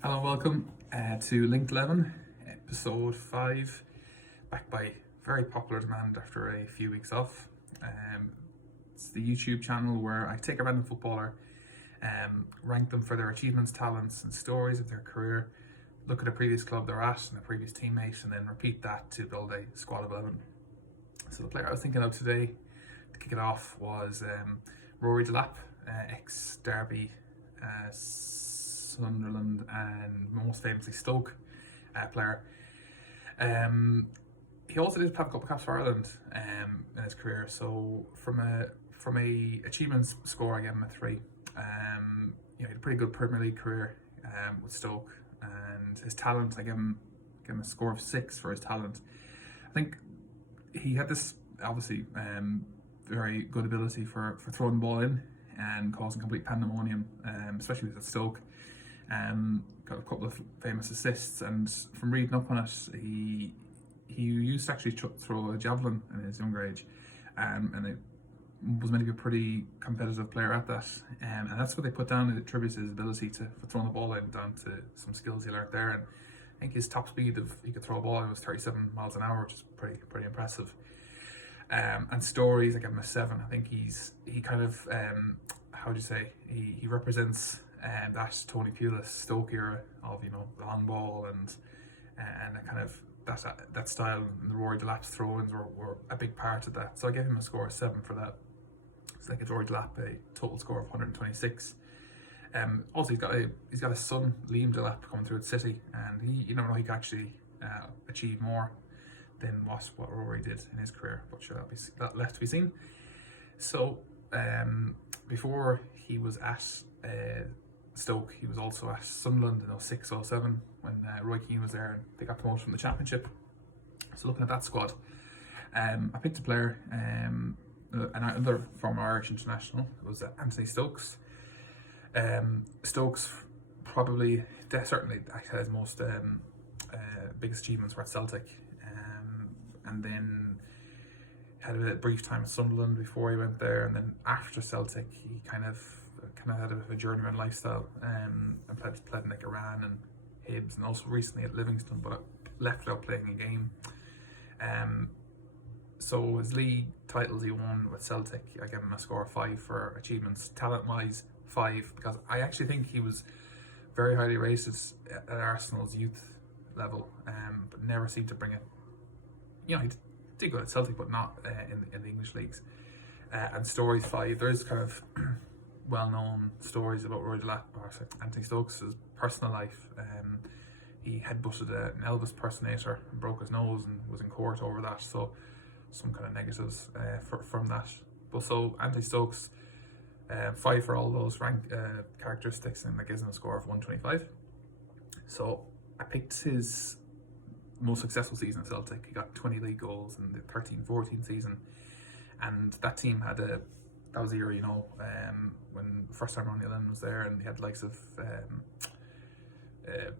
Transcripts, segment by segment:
Hello and welcome to Linked 11, episode 5, back by very popular demand after a few weeks off. It's the YouTube channel where I take a random footballer, rank them for their achievements, talents and stories of their career, look at a previous club they're at and a previous teammate, and then repeat that to build a squad of 11. So the player I was thinking of today to kick it off was Rory Delap, ex-Derby, Sunderland and most famously Stoke player. He also did have a couple of caps for Ireland in his career. So from a achievements score, I gave him a 3. He had a pretty good Premier League career with Stoke, and his talent, I gave him a score of 6 for his talent. I think he had this obviously very good ability for throwing the ball in and causing complete pandemonium, especially with Stoke. Got a couple of famous assists, and from reading up on it, he used to actually throw a javelin in his younger age, and it was meant to be a pretty competitive player at that, and that's what they put down. It attributes his ability for throwing the ball in down to some skills he learned there. And I think his top speed he could throw a ball, it was 37 miles an hour, which is pretty impressive. And stories, I give him a 7. I think he kind of how do you say, he represents that Tony Pulis Stoke era of the long ball and a kind of that style, and the Rory Delap throw-ins were a big part of that. So I gave him a score of 7 for that. So that gives Rory Delap a total score of 126. Also he's got a son, Liam Delap, coming through at City, and you never know, he could actually achieve more than what Rory did in his career, but sure, that left to be seen. So before he was at Stoke, he was also at Sunderland in 06-07 when Roy Keane was there and they got promoted from the Championship. So looking at that squad, I picked a player, another former Irish international. It was Anthony Stokes. Stokes probably, certainly, his most biggest achievements were at Celtic, and then had a brief time at Sunderland before he went there, and then after Celtic he kind of had a journeyman lifestyle, and played in like Iran and Hibs, and also recently at Livingston, but left without playing a game. So his league titles he won with Celtic, I gave him a score of 5 for achievements. Talent wise, 5, because I actually think he was very highly rated at Arsenal's youth level, but never seemed to bring it. He did good at Celtic, but not in the English leagues. And stories, 5. There's kind of well-known stories about Anthony Stokes' personal life. He headbutted an Elvis impersonator and broke his nose and was in court over that. So some kind of negatives from that. But so Anthony Stokes, 5 for all those characteristics, and that gives him a score of 125. So I picked his most successful season at Celtic. He got 20 league goals in the 13-14 season, and that team had that was the year, when first time Ronnie Lynn was there, and he had the likes of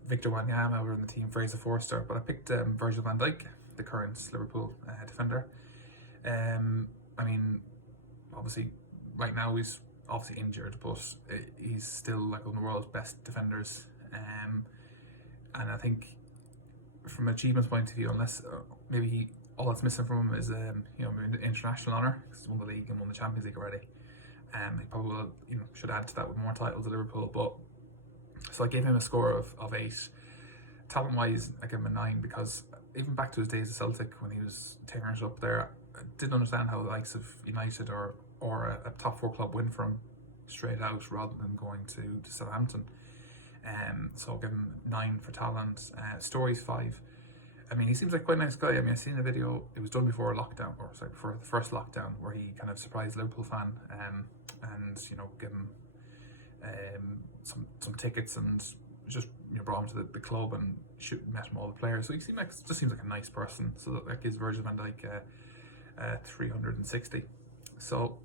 Victor Wanyama were in the team, Fraser Forster, but I picked Virgil van Dijk, the current Liverpool defender. Obviously right now he's obviously injured, but he's still like one of the world's best defenders, and I think from an achievements point of view, unless maybe all that's missing from him is maybe international honour, because he's won the league and won the Champions League already. He probably will, should add to that with more titles at Liverpool. But so I gave him a score of 8. Talent wise, I gave him a 9, because even back to his days at Celtic when he was tearing it up there, I didn't understand how the likes of United or a top 4 club win from straight out rather than going to Southampton. So I'll give him 9 for talent. Stories, 5. He seems like quite a nice guy. I seen a video, it was done before lockdown, before the first lockdown, where he kind of surprised a Liverpool fan, and give him some tickets, and just brought him to the club and met him all the players. So he seems like a nice person. So that gives Virgil van Dijk 360. So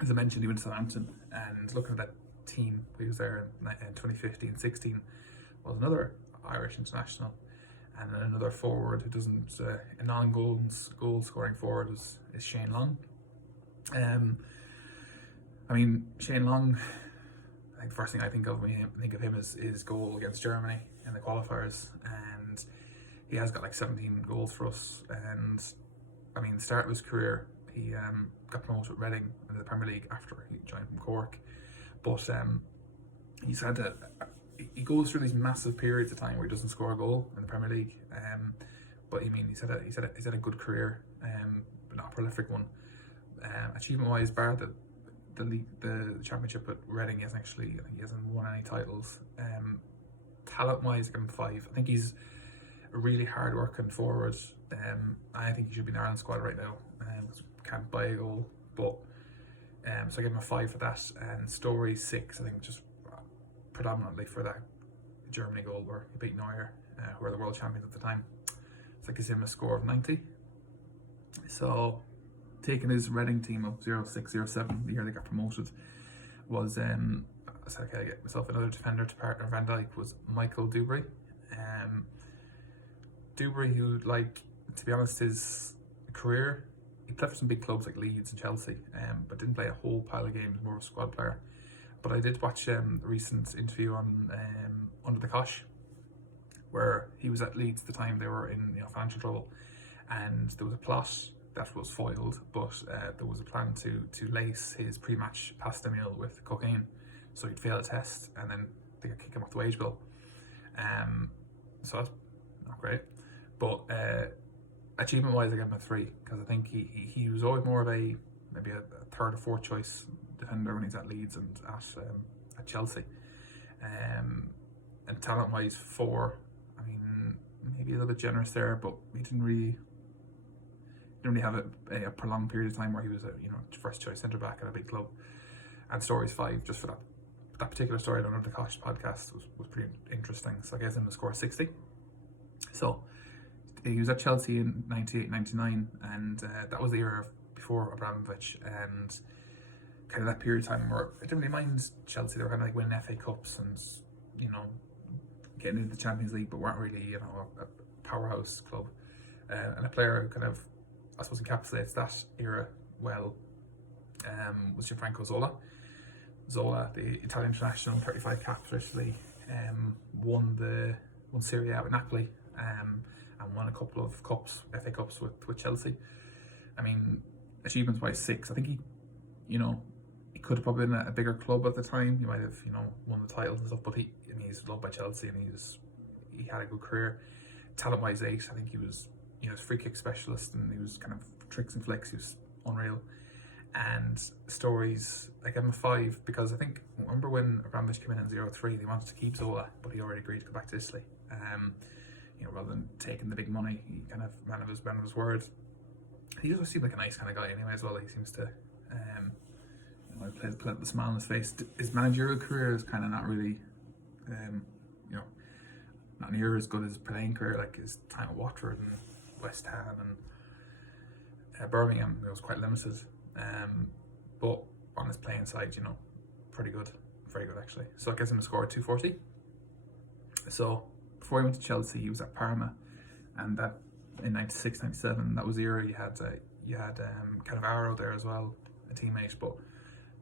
as I mentioned, he went to Southampton, and looking at that team, he was there in 2015-16, was another Irish international, and another forward who doesn't, a goal scoring forward is Shane Long. Shane Long think the first thing I think of when I think of him is his goal against Germany in the qualifiers, and he has got like 17 goals for us. And I mean, the start of his career, he got promoted with Reading into the Premier League after he joined from Cork. But he's had he goes through these massive periods of time where he doesn't score a goal in the Premier League. But I mean, he's had a good career, but not a prolific one. Achievement-wise, bar the championship at Reading, he hasn't won any titles. Talent-wise, I give him 5. I think he's a really hard-working forward. I think he should be in the Ireland squad right now. Can't buy a goal, but so I give him a 5 for that. And Story 6, I think, just predominantly for that Germany goal where he beat Neuer, who were the world champions at the time. So I give him a score of 90. So taking his Reading team up 06-07, the year they got promoted, was so I gotta get myself another defender to partner Van Dijk, was Michael Dubry. Dubry, who, like, to be honest, his career, he played for some big clubs like Leeds and Chelsea, but didn't play a whole pile of games, more of a squad player. But I did watch a recent interview on Under the Cosh, where he was at Leeds at the time. They were in financial trouble, and there was a plot that was foiled, but there was a plan to lace his pre-match pasta meal with cocaine, so he'd fail a test, and then they could kick him off the wage bill. So that's not great, but achievement-wise, I give him a 3, because I think he was always more of maybe a third or fourth choice defender when he's at Leeds and at Chelsea. And talent-wise, 4. I mean, maybe a little bit generous there, but he didn't really have a prolonged period of time where he was a first choice centre back at a big club. And Story's 5, just for that particular story on the Kosh podcast was pretty interesting. So I gave him a score of 60. So he was at Chelsea in 98-99, and that was the era before Abramovich, and kind of that period of time where I didn't really mind Chelsea. They were kind of like winning FA Cups and getting into the Champions League, but weren't really a powerhouse club. And a player who kind of, I suppose, encapsulates that era well was Gianfranco Zola. Zola, the Italian international, 35 caps for Italy, won Serie A with Napoli, and won a couple of FA Cups with Chelsea. I mean, achievements wise, 6. I think he could have probably been a bigger club at the time. He might have won the titles and stuff, but he's loved by Chelsea, and he had a good career. Talent wise, 8. I think he was free kick specialist, and he was kind of tricks and flicks. He was unreal. And stories, I give him a 5, because I remember when Abramovich came in 03, they wanted to keep Zola, but he already agreed to go back to Italy. Rather than taking the big money, he kind of man of his word. He doesn't seem like a nice kind of guy anyway as well. He seems to play the smile on his face. His managerial career is kind of not really not near as good as his playing career. Like his time at Watford and West Ham and Birmingham, it was quite limited. But on his playing side, pretty good, very good actually. So it gives him a score of 240. So before he went to Chelsea, he was at Parma, and that in 96-97, that was the era you had Cannavaro there as well, a teammate. But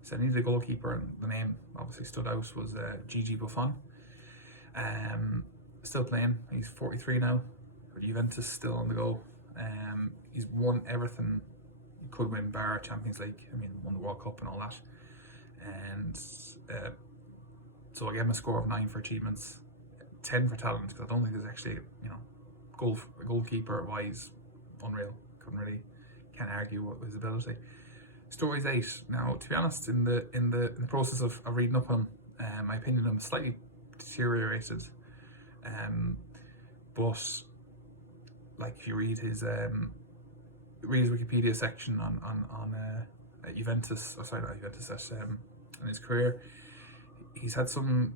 so I needed a goalkeeper, and the name obviously stood out was Gigi Buffon. Still playing. He's 43 now. But Juventus still on the go. He's won everything he could win, bar Champions League. I mean, won the World Cup and all that. And so I gave him a score of 9 for achievements, 10 for talent, because I don't think there's actually goalkeeper wise unreal. Can't argue with his ability. Story's 8. Now, to be honest, in the process of reading up on him, my opinion of him slightly deteriorated. But like if you read his Wikipedia section on Juventus, in his career, he's had some,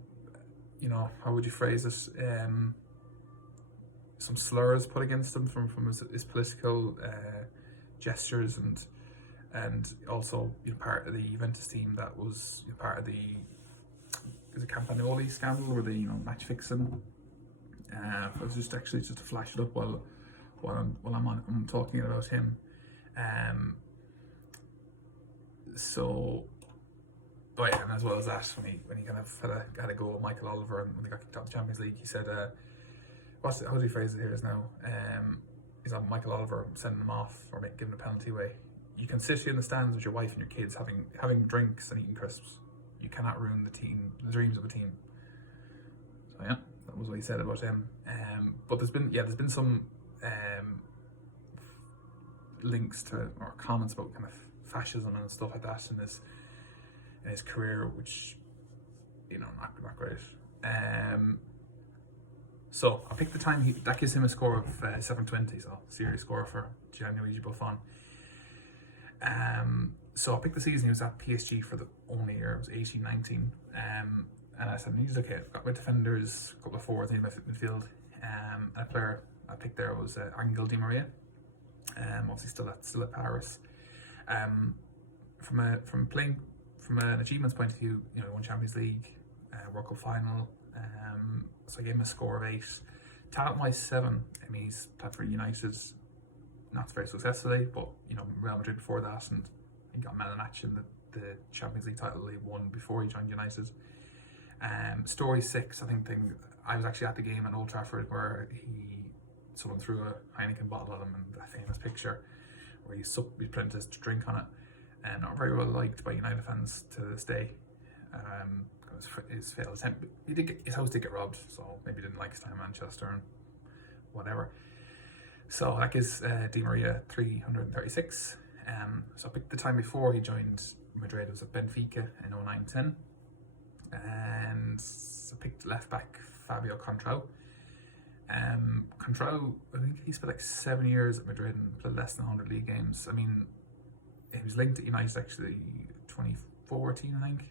how would you phrase it? Some slurs put against him from his political gestures, and also part of the Juventus team that was part of the Campagnoli scandal, where the match fixing. I was just to flash it up while I'm talking about him. So Oh yeah, and as well as that, when he kind of had a go at Michael Oliver, and when they got kicked out of the Champions League, he said, how do you phrase it here is now? He's on Michael Oliver sending him off or giving a penalty away. You can sit here in the stands with your wife and your kids having drinks and eating crisps. You cannot ruin the dreams of a team. So yeah, that was what he said about him. But there's been some links to or comments about kind of fascism and stuff like that in his career, which not great. So I picked the time that gives him a score of 720, so serious score for Gianluigi Buffon. So I picked the season he was at PSG for the only year, it was 18-19. And I said, okay, I've got my defenders, a couple of forwards, my midfield. A player I picked there was Angel Di Maria. Obviously still at Paris. From an achievements point of view, won Champions League, World Cup final. So I gave him a score of 8. Talent-wise, 7. I mean, he's played for United, not very successfully, but Real Madrid before that, and he got man of the match in the Champions League title he won before he joined United. Story 6, I think I was actually at the game at Old Trafford where someone threw a Heineken bottle at him, and that famous picture where he put into his drink on it, and not very well liked by United fans to this day. His failed attempt. His house did get robbed, so maybe he didn't like his time in Manchester and whatever. So that gives Di Maria 336. So I picked the time before he joined Madrid. It was at Benfica in 09-10. And I picked left back Fabio Contrao. Contrao, I think he spent like 7 years at Madrid and played less than 100 league games. I mean, he was linked to United actually 2014, I think.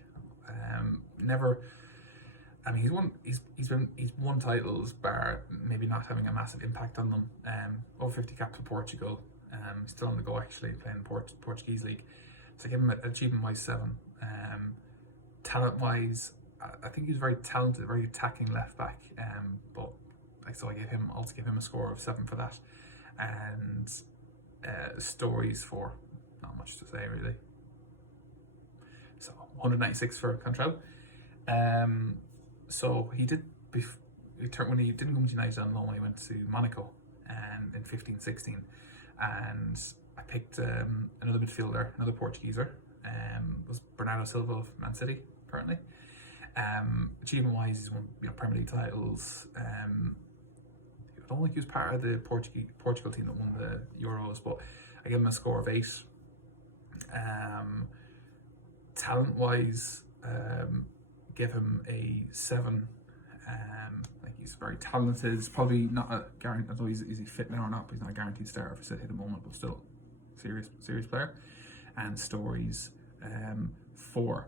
He's won titles, bar maybe not having a massive impact on them. Over 50 caps for Portugal. He's still on the go actually, playing Portuguese league. So I give him an achievement-wise 7. Talent-wise, I think he's very talented, very attacking left back. But so I also gave him a score of 7 for that. And stories 4. Not much to say really. So 196 for Contrao. So he did when he didn't come to United on loan, he went to Monaco in 15-16, and I picked another midfielder, another Portugueser, was Bernardo Silva of Man City currently. Achievement wise, he's won Premier League titles. I don't think he was part of the Portugal team that won the Euros, but I gave him a score of 8. Talent wise, give him a 7. Like he's very talented. It's probably not a guarantee. I don't know is he fit now or not, but he's not a guaranteed starter for City at the moment, but still serious player. And stories 4.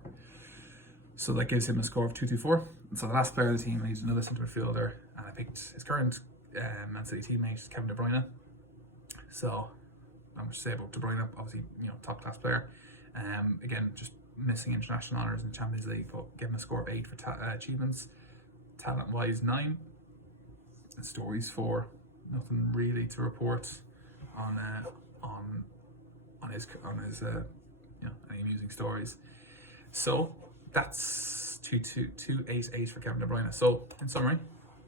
So that gives him a score of 224. And so the last player of the team, he's another centre midfielder, and I picked his current Man City teammate, Kevin De Bruyne. So not much to say about De Bruyne, obviously top class player. Again, just missing international honours in the Champions League, but give him a score of 8 for achievements. Talent wise 9. And stories 4. Nothing really to report on his any amusing stories. So that's 288 for Kevin De Bruyne. So in summary,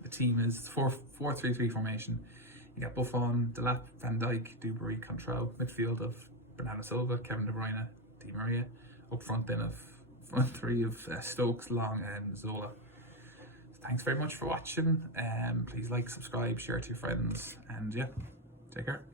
the team is 4-4-3-3 formation. You got Buffon, Delap, Van Dijk, Duberry, Contrao. Midfield of Bernardo Silva, Kevin De Bruyne, Di Maria. Up front then front 3 of Stokes, Long and Zola. Thanks very much for watching. Please like, subscribe, share it to your friends, and yeah, take care.